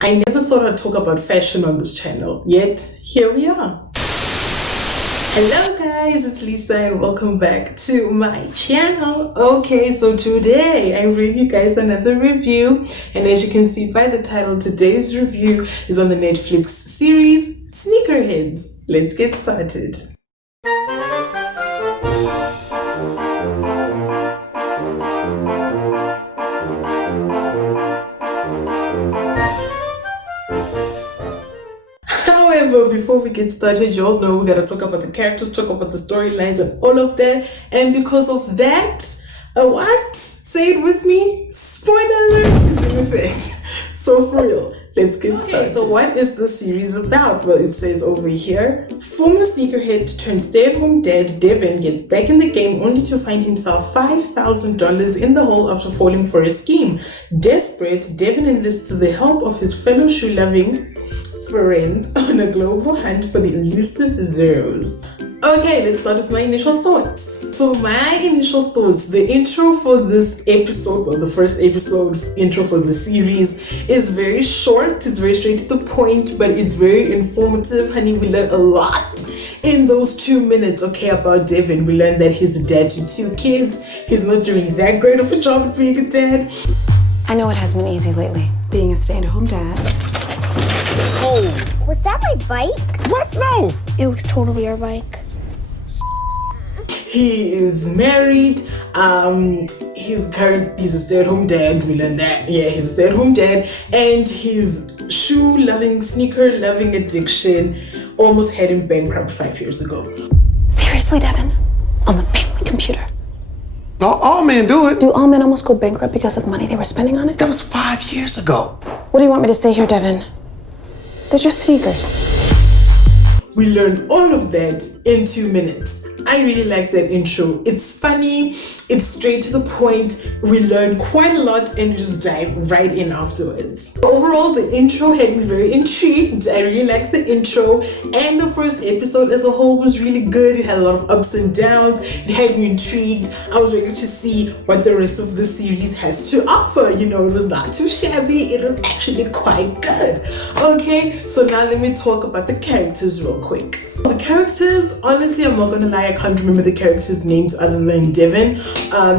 I never thought I'd talk about fashion on this channel, yet here we are. Hello guys, it's Lisa and welcome back to my channel. Okay, so today I'm bringing you guys another review, and as you can see by the title, today's review is on the Netflix series Sneakerheads. Let's get started. However, before we get started, you all know we gotta talk about the characters, talk about the storylines and all of that. And because of that, what? Say it with me. Spoiler alert is in effect. So for real, let's get started. So what is the series about? Well, it says over here, former sneakerhead turned stay-at-home dad Devin gets back in the game only to find himself $5,000 in the hole after falling for a scheme. Desperate, Devin enlists the help of his fellow shoe-loving friends on a global hunt for the elusive zeros. Okay, let's start with my initial thoughts. So my initial thoughts, the intro for this episode, well, the first episode intro for the series is very short, it's very straight to the point, but it's very informative. Honey, we learn a lot in those 2 minutes, okay, about Devin. We learned that he's a dad to 2 kids. He's not doing that great of a job at being a dad. I know it hasn't been easy lately, being a stay-at-home dad. Oh! Was that my bike? What? No! It was totally our bike. He is married. He's a stay-at-home dad. We learned that. Yeah, he's a stay-at-home dad, and his shoe-loving, sneaker-loving addiction almost had him bankrupt 5 years ago. Seriously, Devin? On the family computer. All men do it. Do all men almost go bankrupt because of the money they were spending on it? That was 5 years ago. What do you want me to say here, Devin? They're just sneakers. We learned all of that in 2 minutes. I really like that intro. It's funny, it's straight to the point. We learn quite a lot and just dive right in afterwards. Overall, the intro had me very intrigued. I really liked the intro, and the first episode as a whole was really good. It had a lot of ups and downs. It had me intrigued. I was ready to see what the rest of the series has to offer. You know, it was not too shabby. It was actually quite good. Okay, so now let me talk about the characters real quick. The characters, honestly, I'm not gonna lie, I can't remember the characters' names other than Devin. I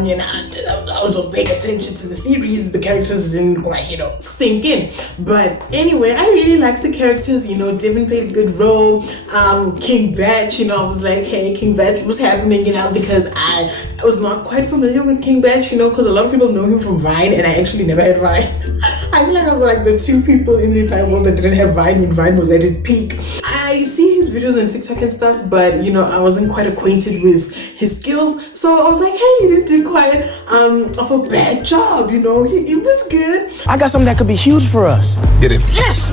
was just paying attention to the series. The characters didn't quite, sink in. But anyway, I really liked the characters. Devin played a good role. King Bach, I was like, hey, King Bach, what's happening? Because I was not quite familiar with King Bach, because a lot of people know him from Vine, and I actually never had Vine. I feel like I'm like the 2 people in the entire world that didn't have Vine when Vine was at its peak. I see his videos on TikTok and stuff, but I wasn't quite acquainted with his skills, so I was like, hey, he didn't do quite of a bad job, it was good. I got something that could be huge for us. Get it? Yes!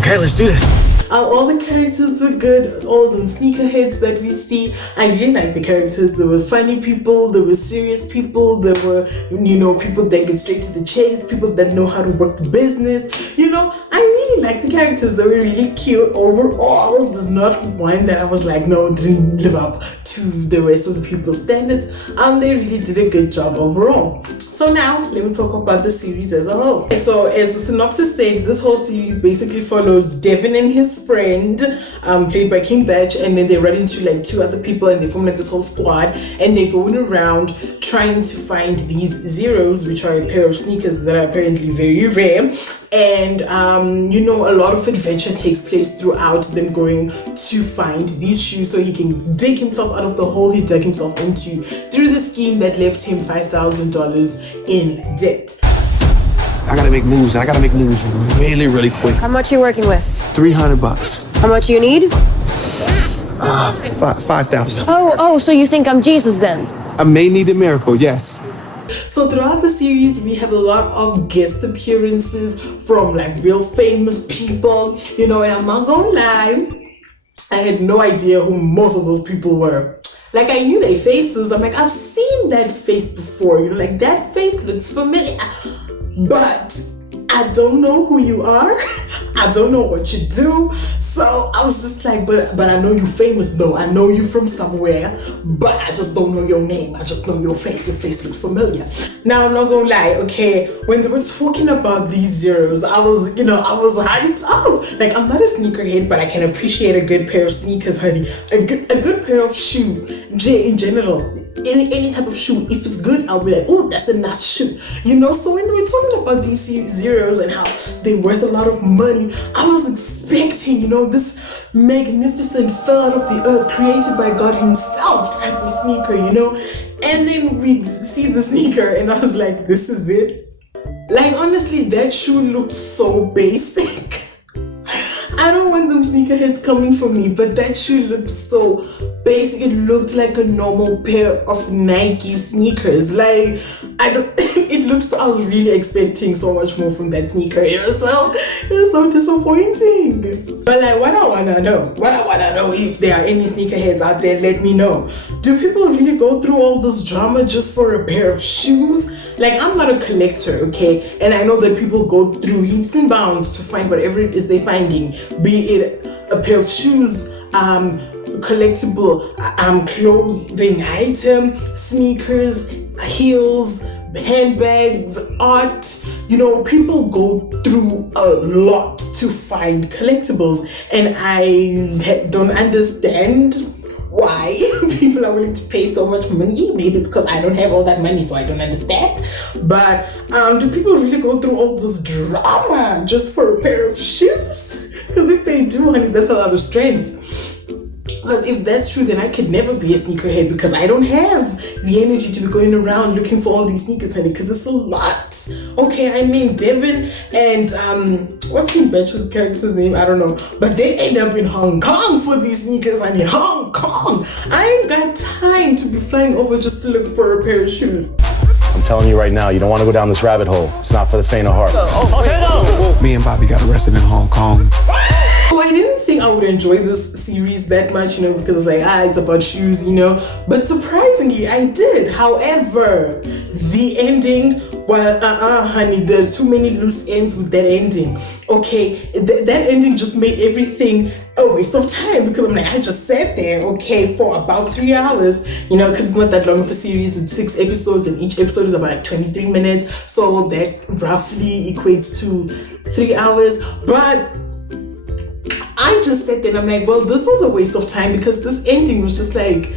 Okay, let's do this. All the characters were good, all the sneakerheads that we see. I really like the characters. There were funny people, there were serious people, there were, people that get straight to the chase, people that know how to work the business. I really like the characters. They were really cute overall. There's not one that I was like, no, didn't live up to the rest of the people's standards. They really did a good job overall. So now, let me talk about the series as a whole. So as the synopsis said, this whole series basically follows Devin and his friend, played by King Bach, and then they run into like 2 other people and they form like this whole squad, and they're going around trying to find these zeros, which are a pair of sneakers that are apparently very rare. And a lot of adventure takes place throughout them going to find these shoes so he can dig himself out of the hole he dug himself into through the scheme that left him $5,000 in debt. I gotta make moves, and I gotta make moves really, really quick. How much you working with? $300. How much you need? 5,000. Oh, so you think I'm Jesus then? I may need a miracle, yes. So throughout the series, we have a lot of guest appearances from like real famous people, and I'm not gonna lie, I had no idea who most of those people were. Like, I knew their faces. I'm like, I've seen that face before, like that face looks familiar, but I don't know who you are. I don't know what you do. So I was just like, but I know you famous though. I know you from somewhere, but I just don't know your name. I just know your face. Your face looks familiar. Now I'm not gonna lie, okay, when they were talking about these zeros, I was hyped up. Like, I'm not a sneakerhead, but I can appreciate a good pair of sneakers, honey. A good pair of shoe, in general. Any type of shoe, if it's good, I'll be like, oh, that's a nice shoe. So when we were talking about these zeros and how they're worth a lot of money, I was expecting, this magnificent fell out of the earth, created by God himself type of sneaker, and then we see the sneaker and I was like, this is it. Like, honestly, that shoe looked so basic. I don't want them sneakerheads coming for me, but that shoe looked so basic. It looked like a normal pair of Nike sneakers. Like, I was really expecting so much more from that sneaker. It was so disappointing. But like, what I wanna know, if there are any sneakerheads out there, let me know. Do people really go through all this drama just for a pair of shoes? Like, I'm not a collector, okay? And I know that people go through heaps and bounds to find whatever it is they're finding, be it a pair of shoes, collectible clothing item, sneakers, heels, handbags, art. People go through a lot to find collectibles, and I don't understand why people are willing to pay so much money. Maybe it's because I don't have all that money, so I don't understand. But do people really go through all this drama just for a pair of shoes? Because if they do, honey, that's a lot of strength. Because if that's true, then I could never be a sneakerhead, because I don't have the energy to be going around looking for all these sneakers, honey, because it's a lot. Okay, I mean, Devin and what's Kim Batch's character's name? I don't know. But they end up in Hong Kong for these sneakers, honey. Hong Kong! I ain't got time to be flying over just to look for a pair of shoes. I'm telling you right now, you don't want to go down this rabbit hole. It's not for the faint of heart. Me and Bobby got arrested in Hong Kong. So I didn't think I would enjoy this series that much, because it's like, it's about shoes, But surprisingly, I did. However, the ending, well, honey, there's too many loose ends with that ending. Okay, that ending just made everything a waste of time, because I'm like, I just sat there, okay, for about 3 hours, because it's not that long of a series. It's 6 episodes, and each episode is about 23 minutes. So that roughly equates to 3 hours. But I just sat there and I'm like, well, this was a waste of time, because this ending was just like,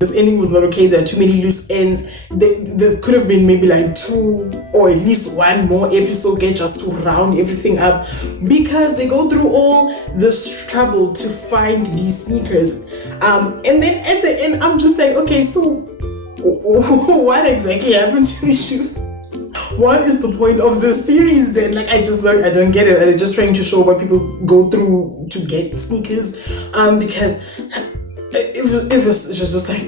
this ending was not okay. There are too many loose ends. There could have been maybe like 2 or at least 1 more episode just to round everything up, because they go through all this trouble to find these sneakers. And then at the end, I'm just like, okay, so what exactly happened to these shoes? What is the point of the series then? Like, I don't get it. Are they just trying to show what people go through to get sneakers? Because it was just like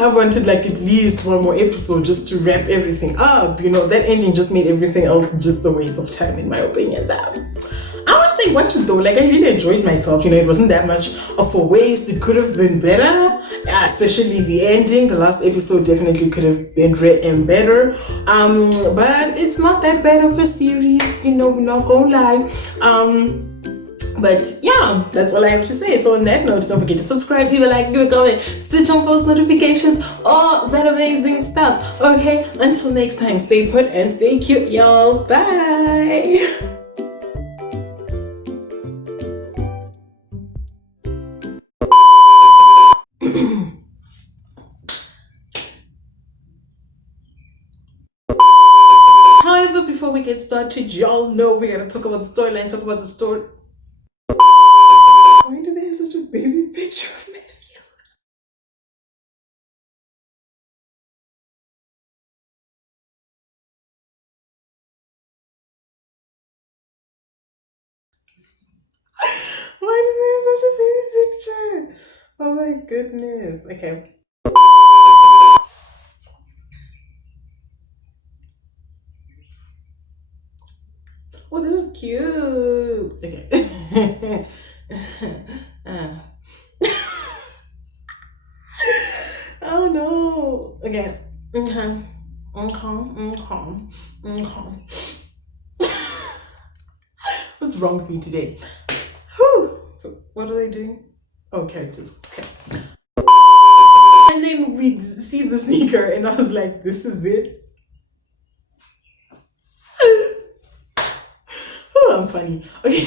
I wanted like at least 1 more episode just to wrap everything up. That ending just made everything else just a waste of time, in my opinion. I would say watch it though. Like, I really enjoyed myself. It wasn't that much of a waste. It could have been better, especially the ending. The last episode definitely could have been better. But it's not that bad of a series. We're not gonna lie. But yeah, that's all I have to say. So on that note, don't forget to subscribe, leave a like, do a comment, switch on post notifications, all that amazing stuff. Okay, until next time, stay put and stay cute, y'all. Bye. However, before we get started, y'all know we gotta talk about the storyline, talk about the story. Why do they have such a baby picture of Matthew? Why do they have such a baby picture? Oh my goodness. Okay. Oh, this is cute. Okay. Oh no. Okay. Okay. wrong with me today? Whew. What are they doing? Oh, characters. Okay. And then we see the sneaker, and I was like, this is it. Oh, I'm funny. Okay.